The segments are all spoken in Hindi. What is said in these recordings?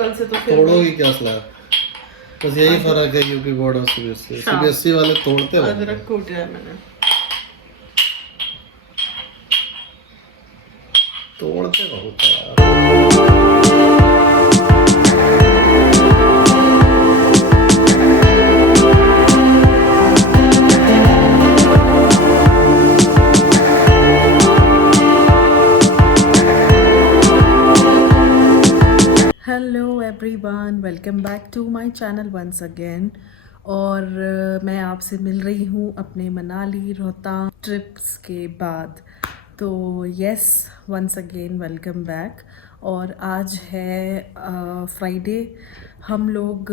कल से तो फिर तोड़ोगी क्या स्लैब? बस यही फर्क है यूपी बोर्ड और सीबीएसई। सीबीएसई वाले तोड़ते हैं। अदरक कूटा है मैंने, तोड़ते बहुत है। Hello everyone, welcome back to my channel once again. और मैं आपसे मिल रही हूँ अपने मनाली रोहतांग ट्रिप्स के बाद। तो yes, once again welcome back. और आज है फ्राइडे। हम लोग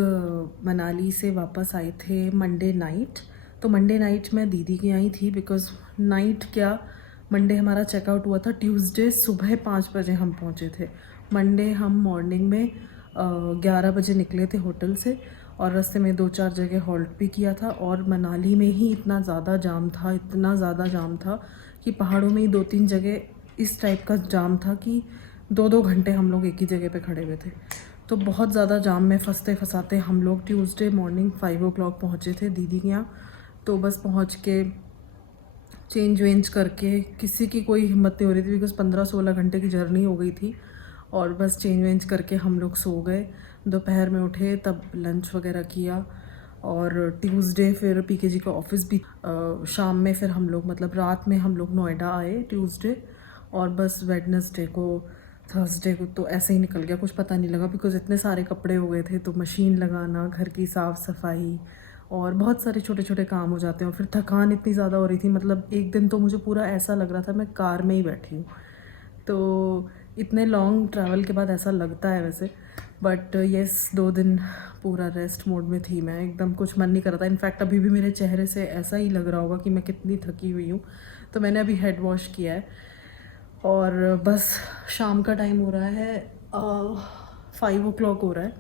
मनाली से वापस आए थे मंडे नाइट। तो मंडे नाइट मैं दीदी के आई थी, बिकॉज़ नाइट क्या, मंडे हमारा चेकआउट हुआ था, ट्यूसडे सुबह 5 बजे हम पहुँचे थे। मंडे हम मॉर्निंग में 11 बजे निकले थे होटल से, और रास्ते में 2-4 जगह हॉल्ट भी किया था। और मनाली में ही इतना ज़्यादा जाम था, इतना ज़्यादा जाम था कि पहाड़ों में ही 2-3 जगह इस टाइप का जाम था कि 2-2 घंटे हम लोग एक ही जगह पे खड़े हुए थे। तो बहुत ज़्यादा जाम में फंसते फंसाते हम लोग ट्यूसडे मॉर्निंग 5 o'clock पहुँचे थे दीदी के यहाँ। तो बस पहुँच के चेंज वेंज करके, किसी की कोई हिम्मत नहीं हो रही थी बिकॉज 15-16 घंटे की जर्नी हो गई थी। और बस चेंज वेंज करके हम लोग सो गए। दोपहर में उठे तब लंच वगैरह किया। और ट्यूसडे फिर पीके जी का ऑफिस भी शाम में, फिर हम लोग मतलब रात में हम लोग नोएडा आए ट्यूसडे। और बस वेडनेसडे को, थर्सडे को तो ऐसे ही निकल गया, कुछ पता नहीं लगा बिकॉज इतने सारे कपड़े हो गए थे। तो मशीन लगाना, घर की साफ़ सफाई और बहुत सारे छोटे छोटे काम हो जाते हैं। और फिर थकान इतनी ज़्यादा हो रही थी, मतलब एक दिन तो मुझे पूरा ऐसा लग रहा था मैं कार में ही बैठी हूँ। तो इतने लॉन्ग ट्रैवल के बाद ऐसा लगता है वैसे, बट येस 2 दिन पूरा रेस्ट मोड में थी मैं, एकदम कुछ मन नहीं कर रहा था। इनफैक्ट अभी भी मेरे चेहरे से ऐसा ही लग रहा होगा कि मैं कितनी थकी हुई हूँ। तो मैंने अभी हेड वॉश किया है और बस शाम का टाइम हो रहा है, 5 o'clock हो रहा है,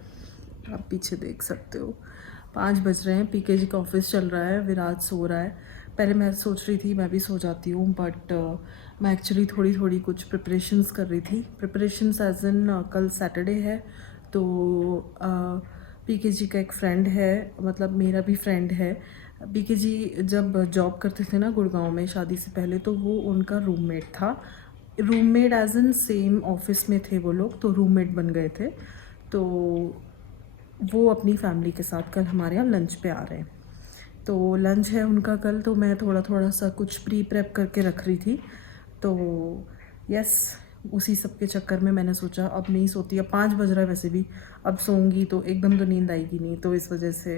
आप पीछे देख सकते हो 5 बज रहे हैं। पीके जी का ऑफिस चल रहा है, विराज सो रहा है। पहले मैं सोच रही थी मैं भी सो जाती हूँ, बट मैं एक्चुअली थोड़ी थोड़ी कुछ प्रिपरेशंस कर रही थी। प्रिपरेशंस एज इन कल सैटरडे है, तो पीके जी का एक फ्रेंड है, मतलब मेरा भी फ्रेंड है। पीके जी जब जॉब करते थे ना गुड़गांव में शादी से पहले, तो वो उनका रूममेट था। Roommate as in same office में थे वो लोग, तो रूममेट बन गए थे। तो वो अपनी फैमिली के साथ कल हमारे यहाँ लंच पे आ रहे हैं। तो लंच है उनका कल, तो मैं थोड़ा थोड़ा सा कुछ प्री प्रेप करके रख रही थी। तो यस, उसी सब के चक्कर में मैंने सोचा अब नहीं सोती, अब 5 बज रहा है वैसे भी, अब सोऊंगी तो एकदम तो नींद आएगी नहीं। तो इस वजह से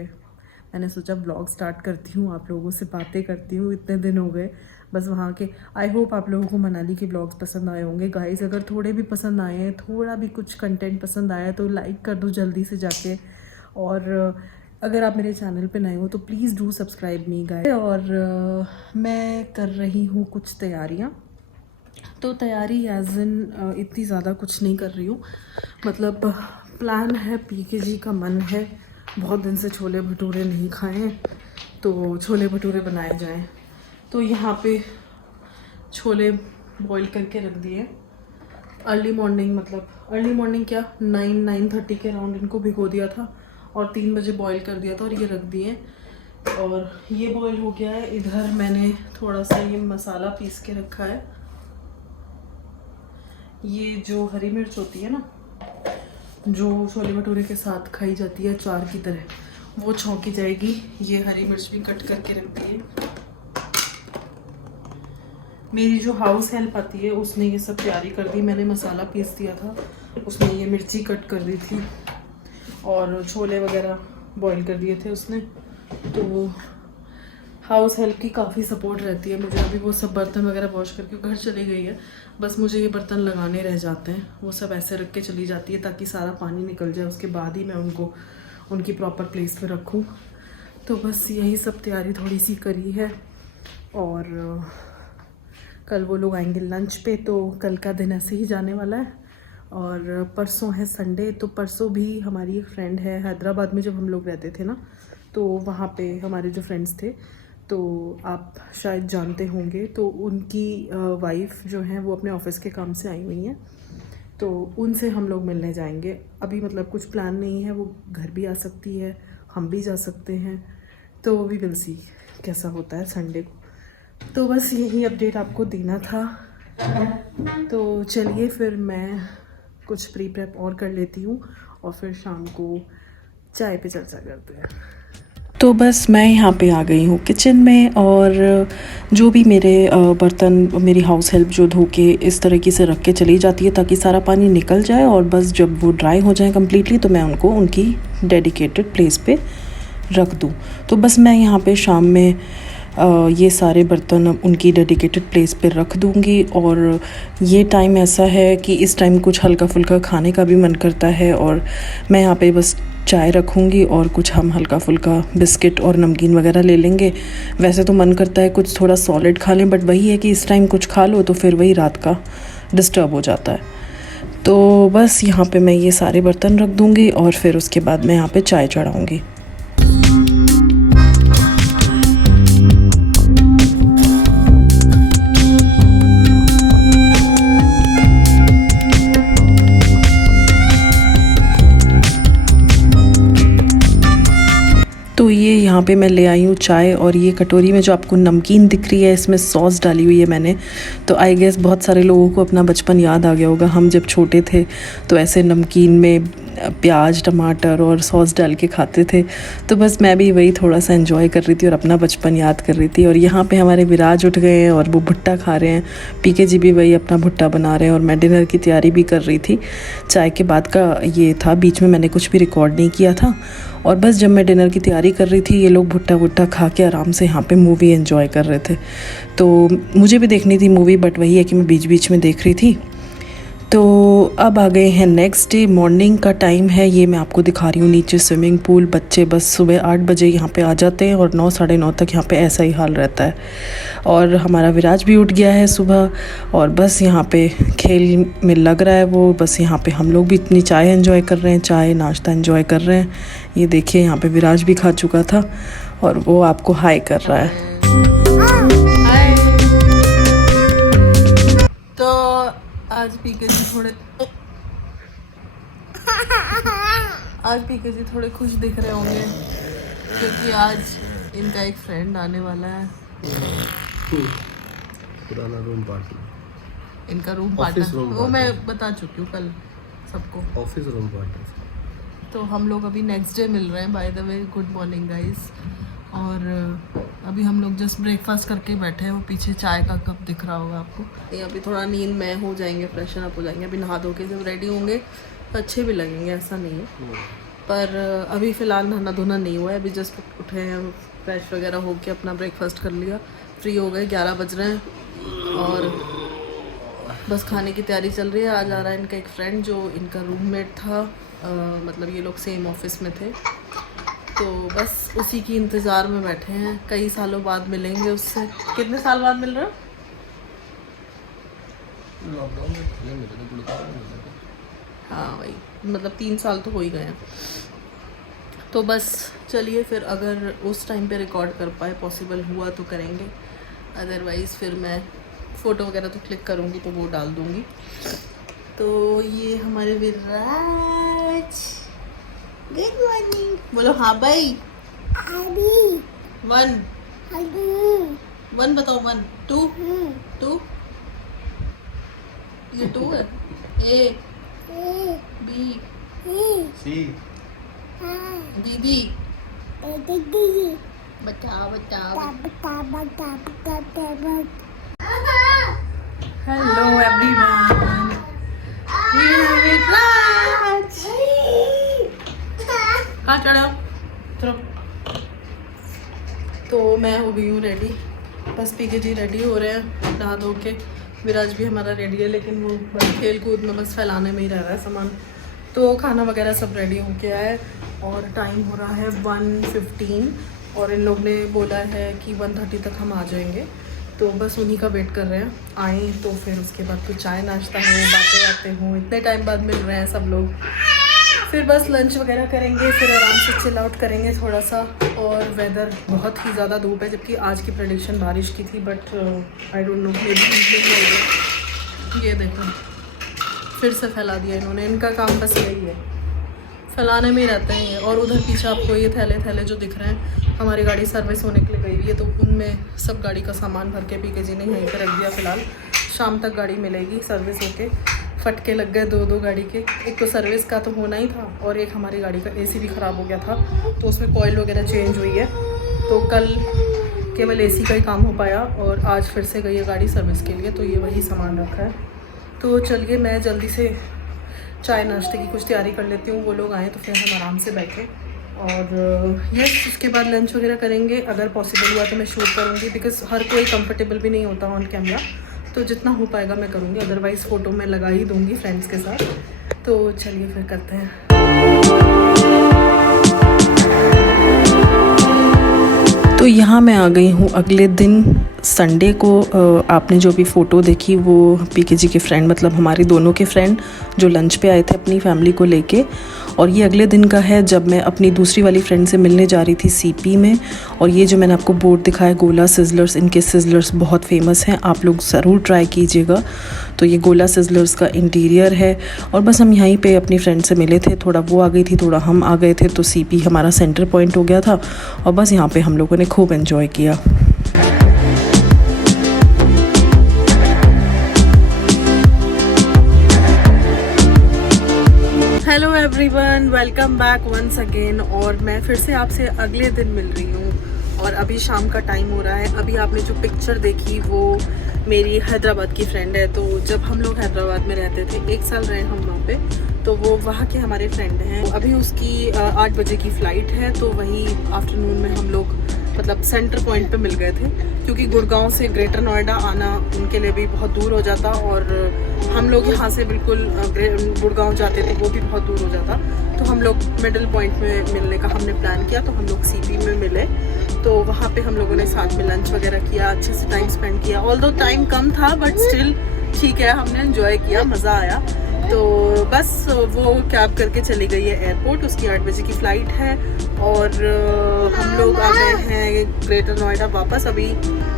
मैंने सोचा ब्लॉग स्टार्ट करती हूँ, आप लोगों से बातें करती हूँ, इतने दिन हो गए बस वहाँ के। आई होप आप लोगों को मनाली के ब्लॉग्स पसंद आए होंगे गाइस। अगर थोड़े भी पसंद आए हैं, थोड़ा भी कुछ कंटेंट पसंद आया तो लाइक कर दो जल्दी से जाके। और अगर आप मेरे चैनल पे नए हो तो please do subscribe me guys. और मैं कर रही हूँ कुछ तैयारियाँ। तो तैयारी एज इन इतनी ज़्यादा कुछ नहीं कर रही हूँ, मतलब प्लान है, पीके जी का मन है, बहुत दिन से छोले भटूरे नहीं खाए हैं, तो छोले भटूरे बनाए जाएं। तो यहाँ पे छोले बॉईल करके रख दिए अर्ली मॉर्निंग, मतलब अर्ली मॉर्निंग क्या, 9-9:30 के अराउंड इनको भिगो दिया था और 3 बजे बॉईल कर दिया था और ये रख दिए। और ये बॉईल हो गया है। इधर मैंने थोड़ा सा ये मसाला पीस के रखा है, ये जो हरी मिर्च होती है ना, जो छोले भटूरे के साथ खाई जाती है अचार की तरह, वो छौंकी जाएगी। ये हरी मिर्च भी कट करके रख दी है। मेरी जो हाउस हेल्प आती है उसने ये सब तैयारी कर दी, मैंने मसाला पीस दिया था, उसने ये मिर्ची कट कर दी थी और छोले वगैरह बॉईल कर दिए थे उसने। तो हाउस हेल्प की काफ़ी सपोर्ट रहती है मुझे। अभी वो सब बर्तन वगैरह वॉश करके घर चली गई है, बस मुझे ये बर्तन लगाने रह जाते हैं, वो सब ऐसे रख के चली जाती है ताकि सारा पानी निकल जाए, उसके बाद ही मैं उनको उनकी प्रॉपर प्लेस पे रखूँ। तो बस यही सब तैयारी थोड़ी सी करी है। और कल वो लोग आएंगे लंच पे, तो कल का दिन ऐसे ही जाने वाला है। और परसों है संडे, तो परसों भी हमारी एक फ्रेंड है हैदराबाद में, जब हम लोग रहते थे ना, तो वहाँ पे हमारे जो फ्रेंड्स थे, तो आप शायद जानते होंगे, तो उनकी वाइफ जो है वो अपने ऑफिस के काम से आई हुई हैं। तो उनसे हम लोग मिलने जाएंगे। अभी मतलब कुछ प्लान नहीं है, वो घर भी आ सकती है, हम भी जा सकते हैं, तो वी विल सी कैसा होता है संडे को। तो बस यही अपडेट आपको देना था। तो चलिए फिर मैं कुछ प्री प्रेप और कर लेती हूँ और फिर शाम को चाय पे चर्चा करते हैं। तो बस मैं यहाँ पे आ गई हूँ किचन में, और जो भी मेरे बर्तन मेरी हाउस हेल्प जो धो के इस तरीके से रख के चली जाती है ताकि सारा पानी निकल जाए, और बस जब वो ड्राई हो जाए कम्प्लीटली तो मैं उनको उनकी डेडिकेटेड प्लेस पे रख दूँ। तो बस मैं यहाँ पे शाम में ये सारे बर्तन उनकी डेडिकेटेड प्लेस पे रख दूँगी। और ये टाइम ऐसा है कि इस टाइम कुछ हल्का फुल्का खाने का भी मन करता है, और मैं यहाँ पे बस चाय रखूँगी और कुछ हम हल्का फुल्का बिस्किट और नमकीन वगैरह ले लेंगे। वैसे तो मन करता है कुछ थोड़ा सॉलिड खा लें, बट वही है कि इस टाइम कुछ खा लो तो फिर वही रात का डिस्टर्ब हो जाता है। तो बस यहाँ पे मैं ये सारे बर्तन रख दूँगी और फिर उसके बाद मैं यहाँ पे चाय चढ़ाऊँगी। तो ये यहाँ पे मैं ले आई हूँ चाय, और ये कटोरी में जो आपको नमकीन दिख रही है इसमें सॉस डाली हुई है मैंने। तो आई गेस बहुत सारे लोगों को अपना बचपन याद आ गया होगा, हम जब छोटे थे तो ऐसे नमकीन में प्याज टमाटर और सॉस डाल के खाते थे। तो बस मैं भी वही थोड़ा सा एंजॉय कर रही थी और अपना बचपन याद कर रही थी। और यहाँ पे हमारे विराज उठ गए हैं और वो भुट्टा खा रहे हैं, पीके जी भी वही अपना भुट्टा बना रहे हैं, और मैं डिनर की तैयारी भी कर रही थी। चाय के बाद का ये था, बीच में मैंने कुछ भी रिकॉर्ड नहीं किया था। और बस जब मैं डिनर की तैयारी कर रही थी ये लोग भुट्टा वुट्टा खा के आराम से यहाँ पे मूवी एंजॉय कर रहे थे। तो मुझे भी देखनी थी मूवी, बट वही है कि मैं बीच बीच में देख रही थी। तो अब आ गए हैं नेक्स्ट डे, मॉर्निंग का टाइम है। ये मैं आपको दिखा रही हूँ नीचे स्विमिंग पूल। बच्चे बस सुबह 8 बजे यहाँ पे आ जाते हैं और 9 साढ़े 9 तक यहाँ पे ऐसा ही हाल रहता है। और हमारा विराज भी उठ गया है सुबह, और बस यहाँ पे खेल में लग रहा है वो। बस यहाँ पे हम लोग भी इतनी चाय एंजॉय कर रहे हैं, चाय नाश्ता एंजॉय कर रहे हैं। ये देखिए यहाँ पे विराज भी खा चुका था और वो आपको हाई कर रहा है। तो आज पीके जी थोड़े खुश दिख रहे होंगे क्योंकि आज इनका एक फ्रेंड आने वाला है। पुराना रूम पार्टी, इनका रूम पार्टी वो मैं बता चुकी हूँ कल सबको, ऑफिस रूम पार्टी। तो हम लोग अभी नेक्स्ट डे मिल रहे हैं। By the way good morning guys. और अभी हम लोग जस्ट ब्रेकफास्ट करके बैठे हैं। वो पीछे चाय का कप दिख रहा होगा आपको। ये अभी थोड़ा नींद में हो जाएंगे, फ्रेशन अप हो जाएंगे। अभी नहा धो के जब रेडी होंगे तो अच्छे भी लगेंगे, ऐसा नहीं है। पर अभी फ़िलहाल नहाना धोना नहीं हुआ है। अभी जस्ट उठे हैं, फ्रेश वगैरह हो के अपना ब्रेकफास्ट कर लिया, फ्री हो गए। 11 बज रहे हैं और बस खाने की तैयारी चल रही है। आज आ रहा है इनका एक फ्रेंड जो इनका रूममेट था, मतलब ये लोग सेम ऑफिस में थे। तो बस उसी की इंतज़ार में बैठे हैं। कई सालों बाद मिलेंगे उससे। कितने साल बाद मिल रहे हो? हाँ वही, मतलब 3 साल तो हो ही गए हैं। तो बस चलिए फिर, अगर उस टाइम पे रिकॉर्ड कर पाए, पॉसिबल हुआ तो करेंगे, अदरवाइज़ फिर मैं फ़ोटो वगैरह तो क्लिक करूँगी तो वो डाल दूँगी। तो ये हमारे विराज, गुड मॉर्निंग बोलो। हाँ भाई, 1 बताओ, 1 2 2 ये 2 है। A B C दीदी बताओ बताओ। हेलो एवरीवन, कहाँ चढ़ो? चलो। तो मैं हो गई हूँ रेडी, बस पीके जी रेडी हो रहे हैं नहा धो के। विराज भी हमारा रेडी है, लेकिन वो बस खेल कूद में बस फैलाने में ही रह रहा है सामान। तो खाना वगैरह सब रेडी हो गया है और टाइम हो रहा है 1:15, और इन लोग ने बोला है कि 1:30 तक हम आ जाएंगे। तो बस उन्हीं का वेट कर रहे हैं, आए तो फिर उसके बाद तो चाय नाश्ता हो, बातें बातें हों। इतने टाइम बाद मिल रहे हैं सब लोग। फिर बस लंच वगैरह करेंगे, फिर आराम से चिल आउट करेंगे थोड़ा सा। और वेदर बहुत ही ज़्यादा धूप है, जबकि आज की प्रेडिक्शन बारिश की थी, but I don't know, may be evening में होगा। ये देखो फिर से फैला दिया इन्होंने। इनका काम बस यही है, फैलाने में ही रहते हैं। और उधर पीछे आपको ये थैले थैले जो दिख रहे हैं, हमारी गाड़ी सर्विस होने के लिए गई हुई है, तो उनमें सब गाड़ी का सामान भर के पीके जी ने यहीं पर रख दिया। फ़िलहाल शाम तक गाड़ी मिलेगी सर्विस होके। फटके लग गए दो गाड़ी के, एक तो सर्विस का तो होना ही था और एक हमारी गाड़ी का एसी भी ख़राब हो गया था, तो उसमें कॉइल वगैरह चेंज हुई है। तो कल केवल एसी का ही काम हो पाया और आज फिर से गई है गाड़ी सर्विस के लिए, तो ये वही सामान रखा है। तो चलिए मैं जल्दी से चाय नाश्ते की कुछ तैयारी कर लेती हूँ। वो लोग आए तो फिर हम आराम से बैठे और यस उसके बाद लंच वगैरह करेंगे। अगर पॉसिबल हुआ तो मैं शूट करूँगी, बिकॉज़ हर कोई कंफर्टेबल भी नहीं होता ऑन कैमरा, तो जितना हो पाएगा मैं करूँगी, अदरवाइज़ फ़ोटो मैं लगा ही दूँगी फ्रेंड्स के साथ। तो चलिए फिर करते हैं। तो यहाँ मैं आ गई हूँ अगले दिन संडे को। आपने जो भी फ़ोटो देखी वो पीके जी के फ्रेंड, मतलब हमारे दोनों के फ्रेंड जो लंच पे आए थे अपनी फैमिली को लेके। और ये अगले दिन का है जब मैं अपनी दूसरी वाली फ्रेंड से मिलने जा रही थी सीपी में। और ये जो मैंने आपको बोर्ड दिखाया गोला सिजलर्स, इनके सिजलर्स बहुत फेमस हैं, आप लोग ज़रूर ट्राई कीजिएगा। तो ये गोला सिजलर्स का इंटीरियर है। और बस हम यहीं पे अपनी फ्रेंड से मिले थे, थोड़ा वो आ गई थी, थोड़ा हम आ गए थे, तो सीपी हमारा सेंटर पॉइंट हो गया था। और बस यहाँ पे हम लोगों ने खूब एंजॉय किया। Hello everyone, welcome back once again. और मैं फिर से आपसे अगले दिन मिल रही हूँ और अभी शाम का टाइम हो रहा है। अभी आपने जो पिक्चर देखी वो मेरी हैदराबाद की फ्रेंड है। तो जब हम लोग हैदराबाद में रहते थे, 1 साल रहे हम वहाँ पे, तो वो वहाँ के हमारे फ्रेंड हैं। अभी उसकी 8 बजे की फ़्लाइट है, तो वही आफ्टरनून में हम लोग मतलब सेंटर पॉइंट पे मिल गए थे, क्योंकि गुड़गांव से ग्रेटर नोएडा आना उनके लिए भी बहुत दूर हो जाता और हम लोग यहाँ से बिल्कुल गुड़गांव जाते थे, वो भी बहुत दूर हो जाता। तो हम लोग मिडिल पॉइंट में मिलने का हमने प्लान किया, तो हम लोग सीपी में मिले। तो वहाँ पे हम लोगों ने साथ में लंच वगैरह किया, अच्छे से टाइम स्पेंड किया। ऑल्दो टाइम कम था बट स्टिल ठीक है, हमने एंजॉय किया, मज़ा आया। तो बस वो कैब करके चली गई है एयरपोर्ट, उसकी 8 बजे की फ़्लाइट है। और हम लोग आ गए हैं ग्रेटर नोएडा वापस। अभी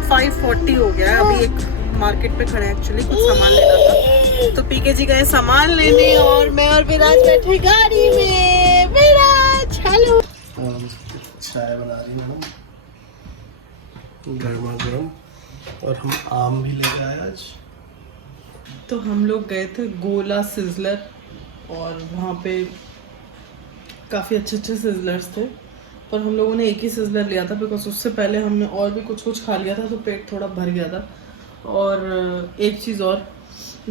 5:40 हो गया है। अभी एक मार्केट पे खड़े हैं, एक्चुअली कुछ सामान लेना था, तो पीके जी गए सामान लेने और मैं और विराज बैठे गाड़ी में। विराज हेलो। चाय बना रही हूँ गर्मा गर्म, और हम आम भी ले आए आज। तो हम लोग गए थे गोला सिजलर और वहाँ पे काफ़ी अच्छे सिजलर्स थे, पर हम लोगों ने एक ही सिजलर लिया था, बिकॉज उससे पहले हमने और भी कुछ खा लिया था, तो पेट थोड़ा भर गया था। और एक चीज़ और,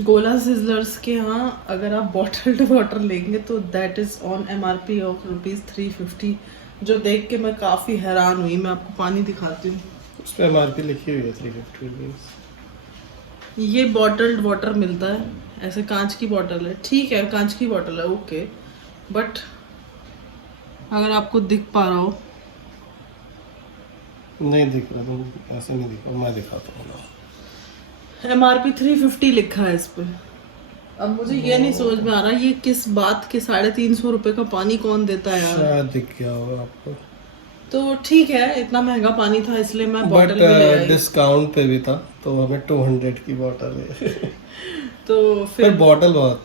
गोला सिजलर्स के यहाँ अगर आप बॉटल्ड वाटर लेंगे तो that is on MRP of ₹350, जो देख के मैं काफ़ी हैरान हुई। मैं आपको पानी दिखाती हूँ, उस पर MRP लिखी हुई है 350। ये बॉटल्ड वाटर मिलता है, ऐसे कांच की बॉटल है, ठीक है कांच की बॉटल है ओके, बट अगर आपको दिख पा रहा हो, नहीं दिख रहा, तुम ऐसे नहीं दिखा, मैं दिखाता हूँ। MRP 350 लिखा है इस पे। अब मुझे ये नहीं समझ में आ रहा ये किस बात के 350 रुपए का पानी कौन देता है यार। शायद दिख गया होगा आपको। तो ठीक है, इतना महंगा पानी था इसलिए मैं बॉटल भी ले आई। डिस्काउंट पे भी था तो हमें 200 की बॉटल है। तो फिर बॉटल बहुत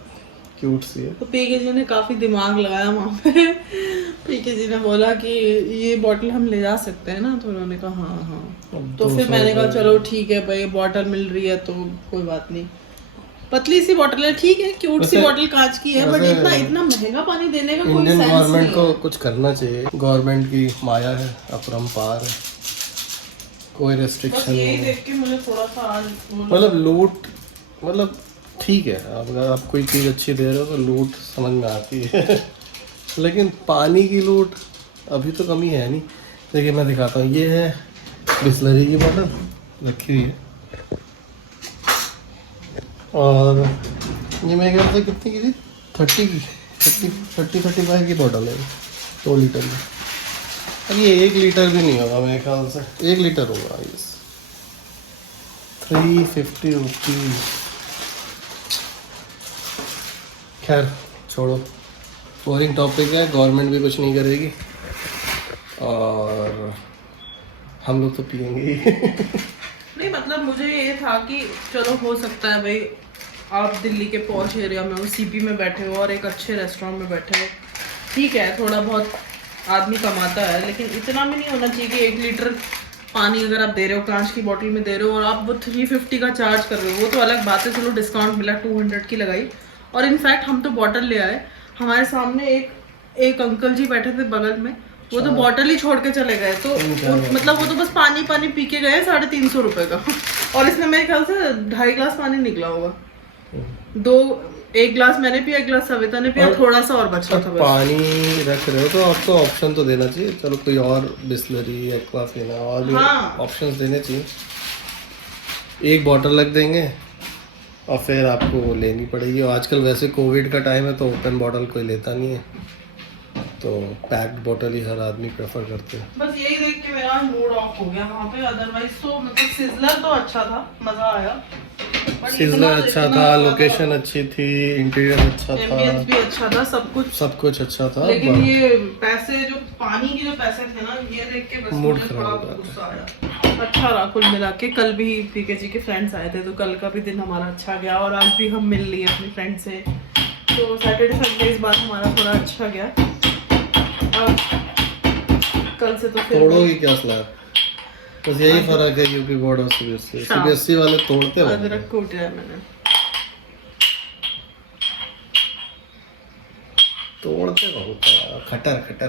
क्यूट सी है। तो पीके जी ने काफी दिमाग लगाया वहाँ पे। पीके जी ने बोला कि ये बॉटल हम ले जा सकते हैं ना, तो उन्होंने कहा हाँ। तो फिर मैंने कहा चलो ठीक है भाई, बॉटल मिल रही है तो कोई बात नहीं। पतली सी बॉटल है, ठीक है, क्यूट सी बॉटल कांच की है, बट इतना महंगा पानी देने का कोई सेंस नहीं है। गवर्नमेंट को कुछ करना चाहिए, गवर्नमेंट की माया है, अपरंपार है, कोई रेस्ट्रिक्शन नहीं है। देख के मुझे थोड़ा सा मतलब लूट, मतलब ठीक है, अगर आप कोई चीज़ अच्छी दे रहे हो तो लूट समझ में आती है। लेकिन पानी की लूट अभी तो कमी है नहीं। देखिए मैं दिखाता हूँ, ये है बिस्लरी की बॉटल रखी हुई है, और ये मेरे ख्याल से कितनी की थी, 35 की बॉटल है, 2 लीटर की। अब ये 1 लीटर भी नहीं होगा मेरे ख्याल से, 1 लीटर होगा ये। 350 रुपीज़। खैर छोड़ो, बोरिंग टॉपिक है, गवर्नमेंट भी कुछ नहीं करेगी और हम लोग तो पियेंगे ही। नहीं मतलब मुझे ये था कि चलो हो सकता है भाई आप दिल्ली के पॉश एरिया में हो, सीपी में बैठे हो और एक अच्छे रेस्टोरेंट में बैठे हो, ठीक है थोड़ा बहुत आदमी कमाता है, लेकिन इतना भी नहीं होना चाहिए कि 1 लीटर पानी अगर आप दे रहे हो कांच की बोतल में दे रहे हो और आप वो 350 का चार्ज कर रहे हो, वो तो अलग बात है, चलो डिस्काउंट मिला 200 की लगाई। और इनफैक्ट हम तो बॉटल ले आए, हमारे सामने एक अंकल जी बैठे थे बगल में, वो तो बॉटल ही छोड़ के चले गए, तो मतलब वो तो बस पानी पी के गए 350 रुपए का, और इसमें मेरे ख्याल से 2.5 गिलास पानी निकला होगा। 1 गिलास मैंने पिया, 1 गिलास सविता ने पिया, थोड़ा सा और बचा था बस। पानी रख रहे हो तो आपको ऑप्शन तो देना चाहिए, चलो कोई और बिस्लरी एक्वाफिना और भी ऑप्शंस देने चाहिए। एक बॉटल रख देंगे और फिर आपको वो लेनी पड़ेगी, और आजकल वैसे कोविड का टाइम है तो ओपन बॉटल कोई लेता नहीं है, तो पैक्ड बॉटल ही हर आदमी प्रेफर करते हैं। बस यही देख के मेरा मूड ऑफ हो गया वहाँ पे, अदरवाइज तो मतलब सिजलर तो अच्छा था, मजा आया, सिजलर अच्छा था, लोकेशन अच्छी थी, इंटीरियर अच्छा था, एम्बियंस भी अच्छा था, सब कुछ अच्छा था, लेकिन ये पैसे जो पानी के जो पैसे थे ना, ये देख के बस मूड खराब गुस्सा आया। अच्छा रहा कुल मिला के, कल भी पीके जी के फ्रेंड्स आए थे, तो कल का भी दिन हमारा अच्छा गया, और आज भी हम मिल लिए अपनी फ्रेंड से, तो सैटरडे संडे इस बार हमारा थोड़ा अच्छा गया। कल से तो फिर तोड़ोगी क्या स्लैब, बस यही फर्क है यूपी बोर्ड और सीबीएसई वाले तोड़ते हैं। अदरक कूटा है मैंने, तोड़ते बहुत खटर खटर।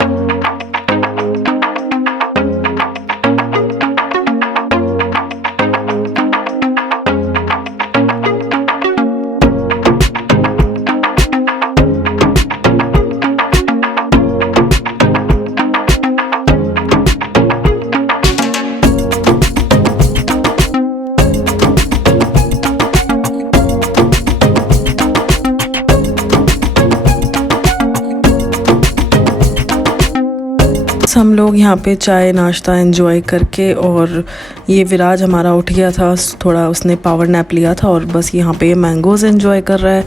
हम लोग यहाँ पे चाय नाश्ता एंजॉय करके, और ये विराज हमारा उठ गया था थोड़ा, उसने पावर नैप लिया था और बस यहाँ पे मैंगोज़ एंजॉय कर रहा है।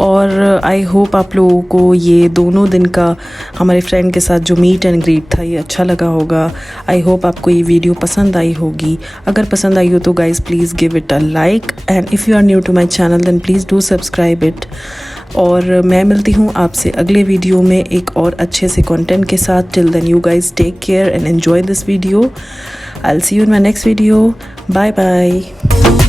और आई होप आप लोगों को ये दोनों दिन का हमारे फ्रेंड के साथ जो मीट एंड ग्रीट था ये अच्छा लगा होगा। आई होप आपको ये वीडियो पसंद आई होगी। अगर पसंद आई हो तो guys please give it a like, and if you are new to my channel then please do subscribe it. और मैं मिलती हूँ आपसे अगले वीडियो में एक और अच्छे से कंटेंट के साथ। Till then you guys take care and enjoy this video. I will see you in my next video. Bye bye.